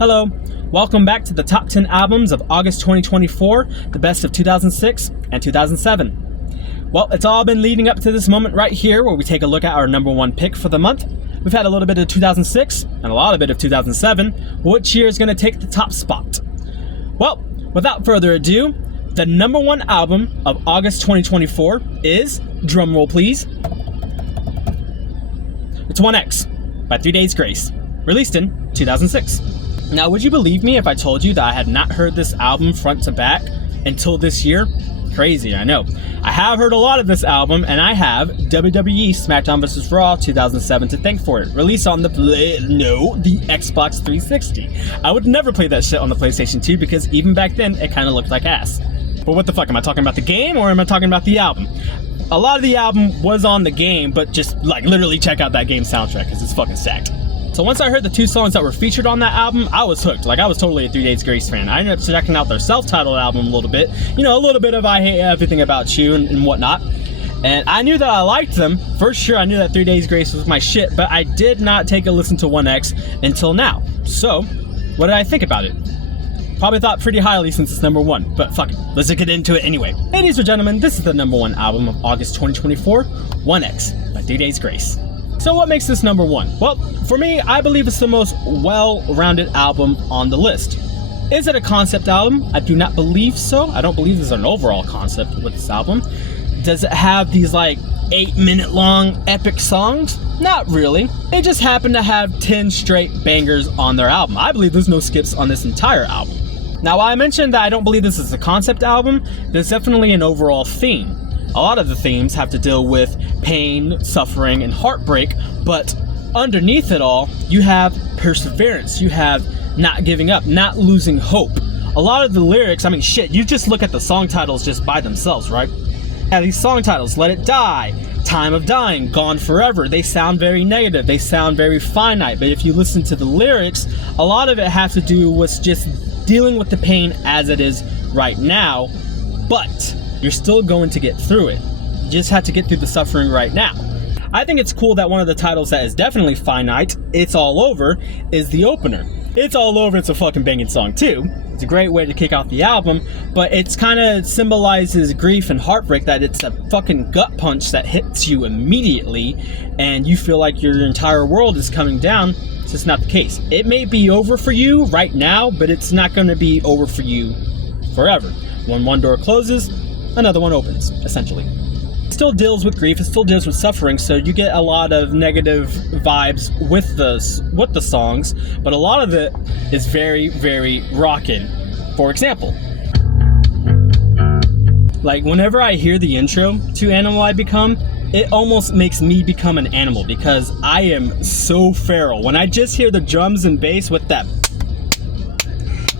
Hello, welcome back to the top 10 albums of August 2024, the best of 2006 and 2007. Well, it's all been leading up to this moment right here where we take a look at our number one pick for the month. We've had a little bit of 2006 and a lot of bit of 2007. Which year is going to take the top spot? Well, without further ado, the number one album of August 2024 is, drumroll please, it's 1X by 3 Days Grace, released in 2006. Now, would you believe me if I told you that I had not heard this album front to back until this year? Crazy, I know. I have heard a lot of this album, and I have WWE SmackDown vs. Raw 2007 to thank for it, released on the Xbox 360. I would never play that shit on the PlayStation 2 because even back then, it kind of looked like ass. But what the fuck, am I talking about the game or am I talking about the album? A lot of the album was on the game, but just like literally check out that game soundtrack because it's fucking stacked. So once I heard the two songs that were featured on that album, I was hooked. Like, I was totally a 3 Days Grace fan. I ended up checking out their self-titled album a little bit. You know, a little bit of I Hate Everything About You and whatnot. And I knew that I liked them. For sure, I knew that 3 Days Grace was my shit, but I did not take a listen to 1X until now. So, what did I think about it? Probably thought pretty highly since it's number one, but fuck it, let's just get into it anyway. Ladies and gentlemen, this is the number one album of August 2024, 1X by 3 Days Grace. So what makes this number one? Well, for me, I believe it's the most well-rounded album on the list. Is it a concept album? I do not believe so. I don't believe there's an overall concept with this album. Does it have these like 8-minute long epic songs? Not really. They just happen to have 10 straight bangers on their album. I believe there's no skips on this entire album. Now, while I mentioned that I don't believe this is a concept album, there's definitely an overall theme. A lot of the themes have to deal with pain, suffering, and heartbreak, but underneath it all, you have perseverance. You have not giving up, not losing hope. A lot of the lyrics, I mean, shit, you just look at the song titles just by themselves, right? Yeah, these song titles, Let It Die, Time of Dying, Gone Forever, they sound very negative, they sound very finite, but if you listen to the lyrics, a lot of it has to do with just dealing with the pain as it is right now, but you're still going to get through it. You just have to get through the suffering right now. I think it's cool that one of the titles that is definitely finite, It's All Over, is the opener. It's All Over, it's a fucking banging song too. It's a great way to kick off the album, but it's kind of symbolizes grief and heartbreak, that it's a fucking gut punch that hits you immediately and you feel like your entire world is coming down. It's just not the case. It may be over for you right now, but it's not going to be over for you forever. When one door closes, another one opens, essentially. It still deals with grief, it still deals with suffering, so you get a lot of negative vibes with the songs, but a lot of it is very, very rockin'. For example, like whenever I hear the intro to Animal I Become, it almost makes me become an animal because I am so feral. When I just hear the drums and bass with that,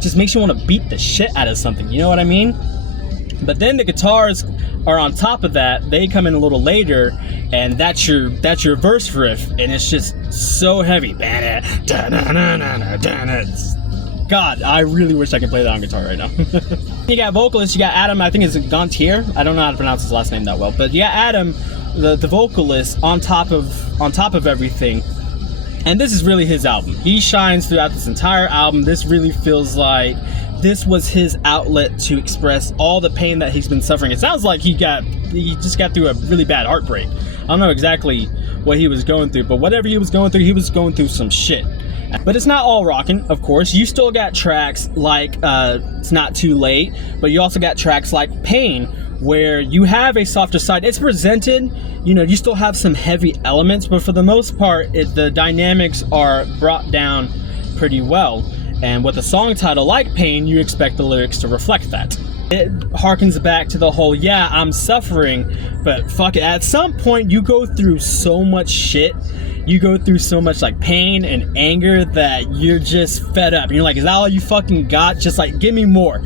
just makes you want to beat the shit out of something, you know what I mean? But then the guitars are on top of that. They come in a little later, and that's your verse riff, and it's just so heavy. God, I really wish I could play that on guitar right now. You got vocalists. You got Adam. I think it's Gontier. I don't know how to pronounce his last name that well, but you got Adam, the vocalist, on top of everything. And this is really his album. He shines throughout this entire album. This really feels like this was his outlet to express all the pain that he's been suffering. It sounds like he just got through a really bad heartbreak. I don't know exactly what he was going through, but whatever he was going through some shit. But it's not all rockin', of course. You still got tracks like It's Not Too Late, but you also got tracks like Pain, where you have a softer side. It's presented, you know, you still have some heavy elements, but for the most part, the dynamics are brought down pretty well. And with a song title like Pain, you expect the lyrics to reflect that. It harkens back to the whole, yeah, I'm suffering, but fuck it. At some point, you go through so much shit. You go through so much like pain and anger that you're just fed up. And you're like, is that all you fucking got? Just like, give me more.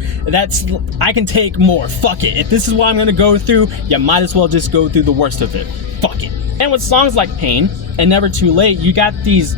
I can take more. Fuck it. If this is what I'm gonna go through, you might as well just go through the worst of it. Fuck it. And with songs like Pain and Never Too Late, you got these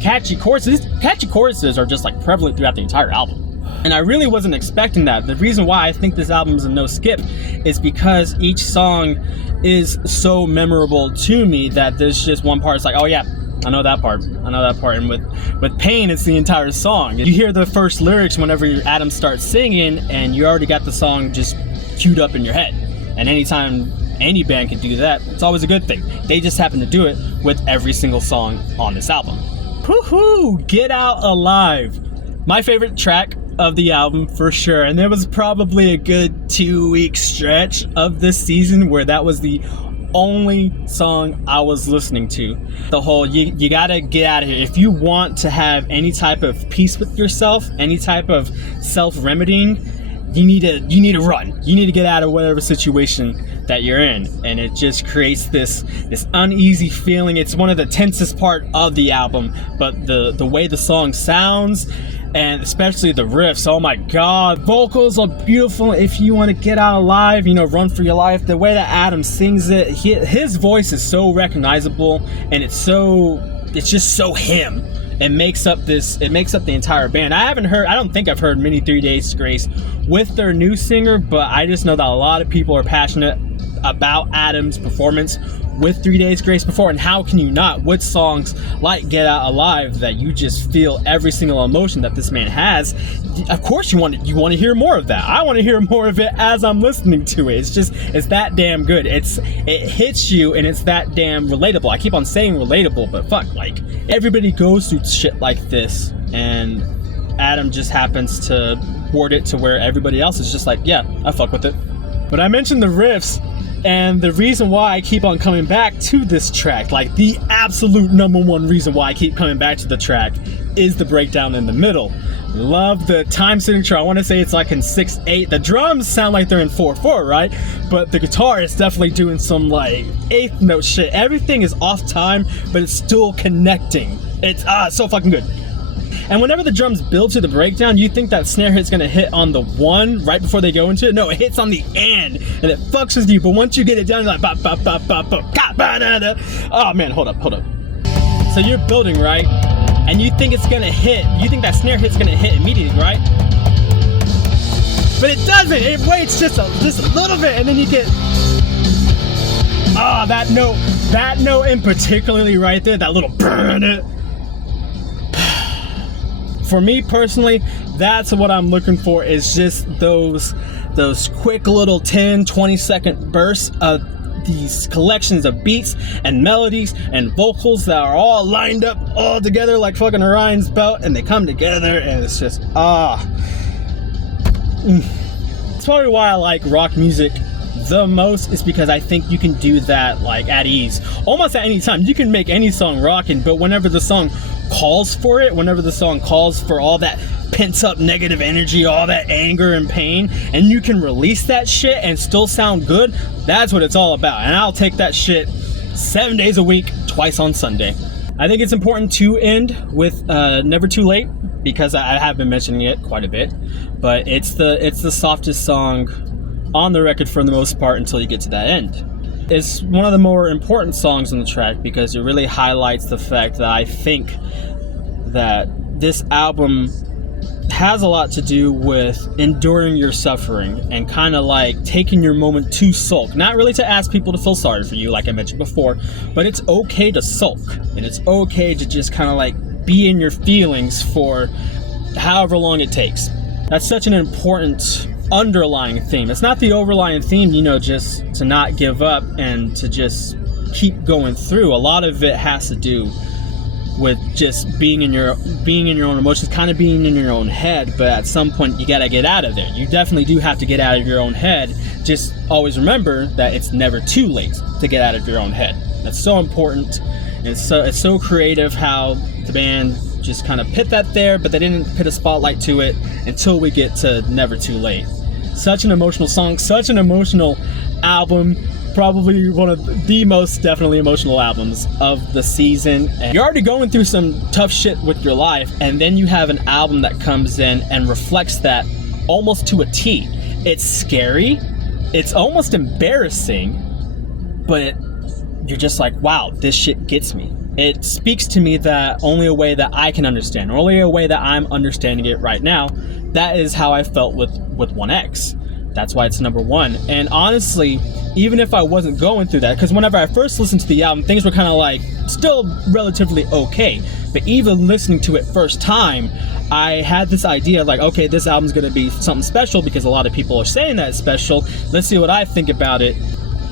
catchy choruses. Catchy choruses are just like prevalent throughout the entire album. And I really wasn't expecting that. The reason why I think this album is a no skip is because each song is so memorable to me that there's just one part, it's like, oh yeah, I know that part. And with Pain, it's the entire song. You hear the first lyrics whenever Adam starts singing, and you already got the song just queued up in your head. And anytime any band can do that, it's always a good thing. They just happen to do it with every single song on this album. Woohoo! Get Out Alive. My favorite track of the album for sure. And there was probably a good 2-week stretch of this season where that was the only song I was listening to. The whole you gotta get out of here. If you want to have any type of peace with yourself, any type of self-remedying, you need to run. You need to get out of whatever situation that you're in. And it just creates this uneasy feeling. It's one of the tensest part of the album, but the way the song sounds, and especially the riffs, oh my god, vocals are beautiful. If you want to get out alive, run for your life. The way that Adam sings it, his voice is so recognizable, and it's just so him. It makes up the entire band. I don't think I've heard many 3 Days Grace with their new singer, but I just know that a lot of people are passionate about Adam's performance with 3 Days Grace before, and how can you not with songs like Get Out Alive that you just feel every single emotion that this man has. Of course you want to hear more of that. I want to hear more of it as I'm listening to it. It's that damn good. It hits you, and it's that damn relatable. I keep on saying relatable, but fuck, like, everybody goes through shit like this, and Adam just happens to word it to where everybody else is just like, yeah, I fuck with it. But I mentioned the riffs, and the reason why I keep on coming back to this track, like the absolute number one reason why I keep coming back to the track, is the breakdown in the middle. Love the time signature. I want to say it's like in 6/8. The drums sound like they're in 4/4, right? But the guitar is definitely doing some like 8th note shit. Everything is off time, but it's still connecting. It's so fucking good. And whenever the drums build to the breakdown, you think that snare hit's gonna hit on the 1 right before they go into it. No, it hits on the end, and it fucks with you. But once you get it down, you're like, ba ba ba ba ba ka ba da da. Oh man, hold up. So you're building, right? And you think it's gonna hit. You think that snare hit's gonna hit immediately, right? But it doesn't. It waits just a little bit, and then you get that note in particularly right there, that little burn it. For me personally, that's what I'm looking for, is just those quick little 10-20 second bursts of these collections of beats and melodies and vocals that are all lined up all together like fucking Orion's belt, and they come together, and it's just It's probably why I like rock music the most, is because I think you can do that like at ease, almost at any time. You can make any song rockin', but whenever the song calls for it, whenever the song calls for all that pent up negative energy, all that anger and pain, and you can release that shit and still sound good, that's what it's all about. And I'll take that shit 7 days a week, twice on Sunday. I think it's important to end with Never Too Late, because I have been mentioning it quite a bit, but it's the softest song on the record for the most part until you get to that end. It's one of the more important songs on the track because it really highlights the fact that I think that this album has a lot to do with enduring your suffering and kind of like taking your moment to sulk. Not really to ask people to feel sorry for you, like I mentioned before, but it's okay to sulk, and it's okay to just kind of like be in your feelings for however long it takes. That's such an important underlying theme. It's not the overlying theme, just to not give up and to just keep going through. A lot of it has to do with just being in your own emotions, kind of being in your own head. But at some point you gotta get out of there. You definitely do have to get out of your own head. Just always remember that it's never too late to get out of your own head. That's so important. And it's so creative how the band just kind of put that there, but they didn't put a spotlight to it until we get to Never Too Late. Such an emotional song, such an emotional album, probably one of the most definitely emotional albums of the season. And you're already going through some tough shit with your life, and then you have an album that comes in and reflects that almost to a T. It's scary, it's almost embarrassing, but you're just like, wow, this shit gets me. It speaks to me that only a way that I can understand, or only a way that I'm understanding it right now. That is how I felt with 1X. That's why it's number one. And honestly, even if I wasn't going through that, because whenever I first listened to the album, things were kind of like still relatively okay. But even listening to it first time, I had this idea like, okay, this album's going to be something special because a lot of people are saying that it's special. Let's see what I think about it.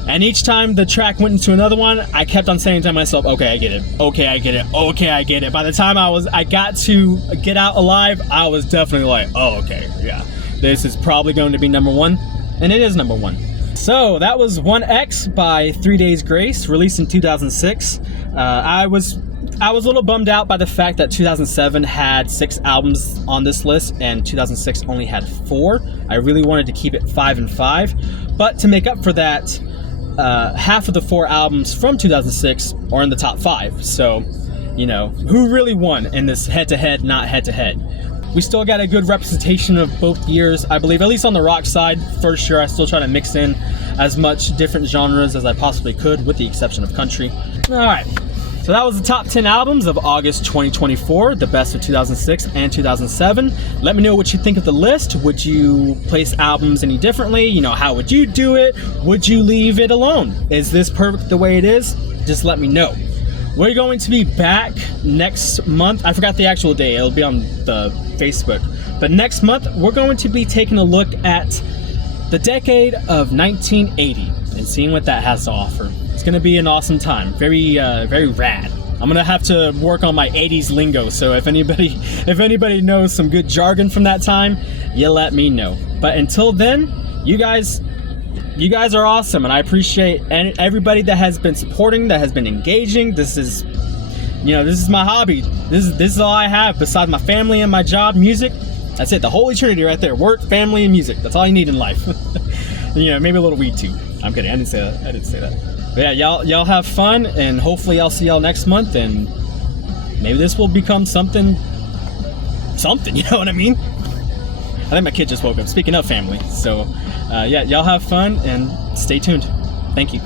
And each time the track went into another one, I kept on saying to myself, okay, I get it. Okay, I get it. Okay, I get it. By the time I got to Get Out Alive, I was definitely like, oh, okay, yeah. This is probably going to be number one. And it is number one. So that was 1X by 3 Days Grace, released in 2006. I was a little bummed out by the fact that 2007 had 6 albums on this list and 2006 only had 4. I really wanted to keep it 5 and 5. But to make up for that, half of the 4 albums from 2006 are in the top 5. So, you know, who really won in this head-to-head, not head-to-head? We still got a good representation of both years, I believe, at least on the rock side. For sure, I still try to mix in as much different genres as I possibly could, with the exception of country. All right, so that was the top 10 albums of August 2024, the best of 2006 and 2007. Let me know what you think of the list. Would you place albums any differently? You know, how would you do it? Would you leave it alone? Is this perfect the way it is? Just let me know. We're going to be back next month. I forgot the actual day. It'll be on the Facebook. But next month, we're going to be taking a look at the decade of 1980 and seeing what that has to offer. It's going to be an awesome time. Very rad. I'm going to have to work on my 80s lingo. So if anybody knows some good jargon from that time, you let me know. But until then, you guys are awesome, and I appreciate everybody that has been supporting, that has been engaging. This is my hobby. This is all I have besides my family and my job, music. That's it, the holy trinity right there: work, family, and music. That's all you need in life. You know, maybe a little weed too. I'm kidding. I didn't say that. But yeah, y'all have fun, and hopefully I'll see y'all next month, and maybe this will become something. You know what I mean? I think my kid just woke up. Speaking of family, so yeah, y'all have fun and stay tuned. Thank you.